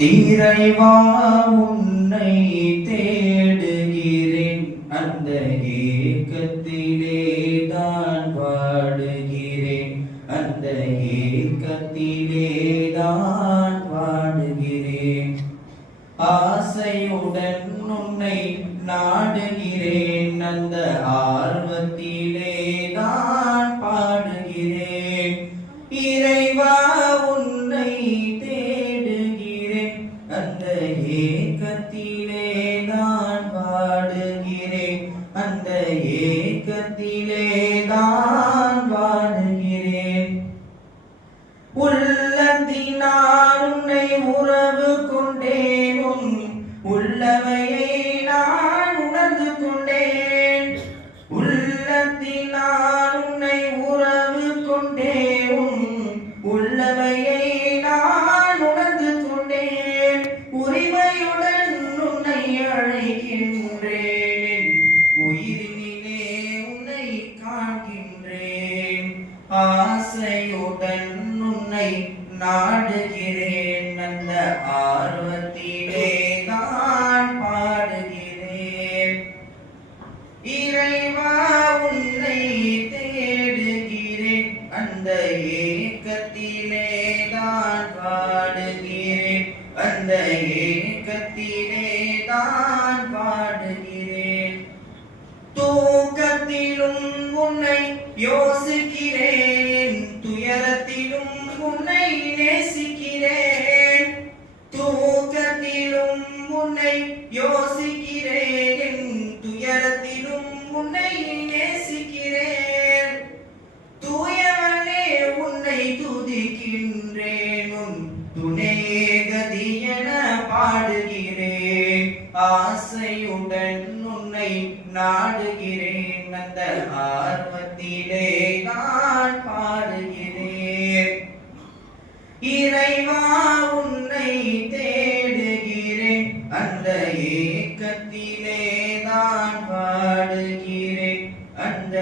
இறைவா உன்னை தேடுகிறேன், அந்த ஏக்கத்திலே தான் வாடுகிறேன், அந்த ஏக்கத்திலே தான் வாடுகிறேன். ஆசையுடன் உன்னை நாடுகிறேன், அந்த ஆர்வத்திலே தான் பாடுகிறேன். இறைவா உன்னை தேடுகிறேன், அந்த ஏக்கத்திலே நான் வாடுகிறேன், அந்த ஏக்கத்திலே தான் வாடுகிறேன். உள்ளத்தினால் உன்னை உறவு கொண்டேன், உன் உள்ளமையை நான் உணர்ந்து கொண்டேன். உள்ளத்தினால் உன்னை உறவு கொண்டேன், உன் உள்ளமையை நான் உணர்ந்து கொண்டேன். உரிமையுடன் உன்னை அழைக்கின்றேன், உயிரினிலே உன்னை காண்கின்றேன். ஆசையுடன் உன்னை நாடுகிறேன், அந்த ஆர்வத்திலே தான் பாடுகிறேன். இறைவா உன்னை தேடுகிறேன், அந்த ஏக்கத்திலே தான் பாடுகிறேன், அந்த ஏக்கத்திலே தான் பாடுகிறேன். தூக்கத்திலும் உன்னை யோசிக்கிறேன், துயரத்திலும் உன்னை நேசிக்கிறேன். தூக்கத்திலும் உன்னை யோசிக்கிறேன், துயரத்திலும் உன்னை நேசிக்கிறேன். தூயவனே உன்னை துதிக்கின்றேன், உன் துணையே கதி என பாடுகிறேன். ஆசையுடன் உன்னை நாடுகிறேன், அந்த ஆர்வத்திலே நான் பாடுகிறேன். இறைவா உன்னை தேடுகிறேன், அந்த ஏக்கத்திலே தான் பாடுகிறேன், அந்த